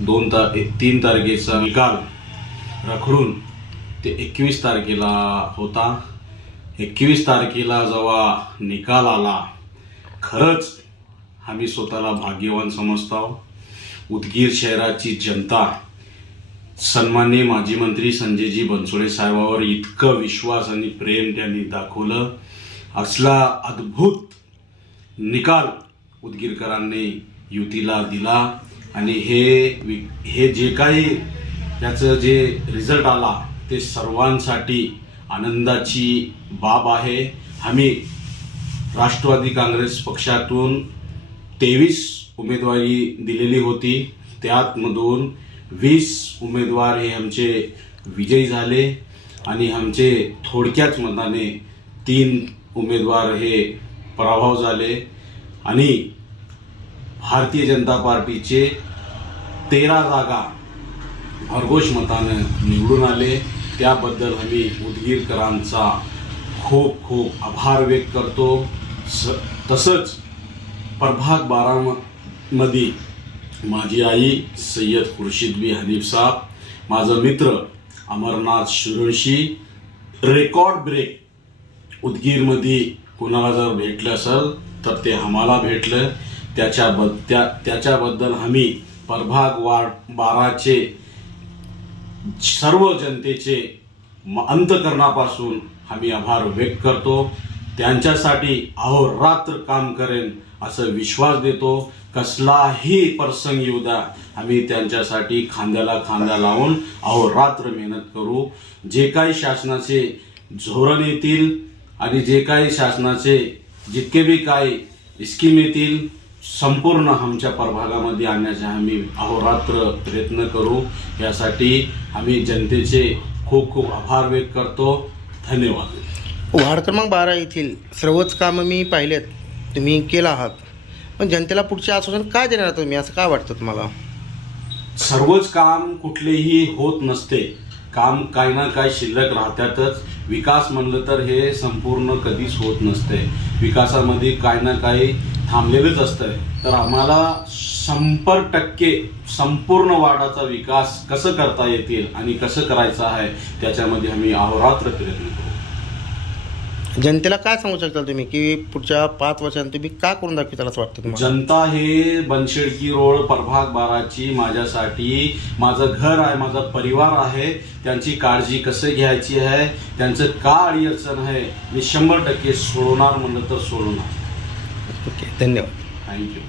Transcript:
3 तारखेचा निकाल रखडून ते 21 तारखेला होता. 21 तारखेला जेव्हा निकाल आला, खरंच आम्ही स्वतःला भाग्यवान समजतो. उदगीर शहराची जनता सन्माननीय माजी मंत्री संजयजी बनसोडे साहेबांवर इतकं विश्वास आणि प्रेम त्यांनी दाखवलं. असला अद्भुत निकाल उदगीरकरांनी युतीला दिला आणि हे जे काही त्याचं जे रिझल्ट आला ते सर्वांसाठी आनंदाची बाब आहे. आम्ही राष्ट्रवादी काँग्रेस पक्षातून 23 उमेदवारी दिलेली होती. त्यातमधून 20 उमेदवार हे आमचे विजयी झाले आणि आमचे थोडक्याच मताने 3 उमेदवार हे पराभव झाले आणि भारतीय जनता पार्टीचे 13 जागा भरघोष मताने निवडून आले. त्याबद्दल आम्ही उदगीरकरांचा खूप खूप आभार व्यक्त करतो. तसंच प्रभाग 12 मध्ये माझी आई सय्यद खुर्शीद बी हनीफ साहब, माझा मित्र अमरनाथ शिरोळशी, रेकॉर्ड ब्रेक उदगीरमध्ये कोणाला जर भेटलं असेल तर ते आम्हाला भेटलं. त्याच्याबद्दल आम्ही प्रभाग 12चे सर्व जनतेचे अंतःकरणापासून आम्ही आभार व्यक्त करतो. त्यांच्यासाठी अहोरात्र काम करेन असं विश्वास देतो. कसलाही प्रसंग येऊ द्या, आम्ही त्यांच्यासाठी खांद्याला खांदा लावून अहोरात्र मेहनत करू. जे काही शासनाचे धोरण येतील आणि जे काही शासनाचे जितके बी काही स्कीम येतील संपूर्ण आमच्या प्रभागामध्ये आणण्याचा आम्ही अहोरात्र प्रयत्न करू. यासाठी आम्ही जनतेचे खूप खूप आभार व्यक्त करतो. धन्यवाद. वार्ड क्रमांक 12 येथील सर्वच कामं मी पाहिलेत, तुम्ही केलं आहात, पण जनतेला पुढचे आश्वासन काय देणार तुम्ही, असं काय वाटतं तुम्हाला? सर्वच काम कुठलेही होत नसते. काम काही ना काही शिल्लक राहतातच. विकास म्हणलं तर हे संपूर्ण कधीच होत नसते. विकासामध्ये काही ना काही थांबलेलंच असतं. तर आम्हाला 100% संपूर्ण वार्डाचा विकास कसं करता येतील आणि कसं करायचं आहे त्याच्यामध्ये आम्ही अहोरात्र प्रयत्न करू. जनतेला काय सांगू शकता तुम्ही की पुढच्या 5 वर्षांत तुम्ही काय करून दाखवताल असं वाटतं तुम्हाला? जनता हे बनशेडकी रोड प्रभाग 12ची माझ्यासाठी माझं घर आहे, माझा परिवार आहे. त्यांची काळजी कसं घ्यायची आहे, त्यांचं का अडचण आहे, मी 100% सोडवणार म्हणलं तर सोडवणार. ओके, धन्यवाद. थँक्यू.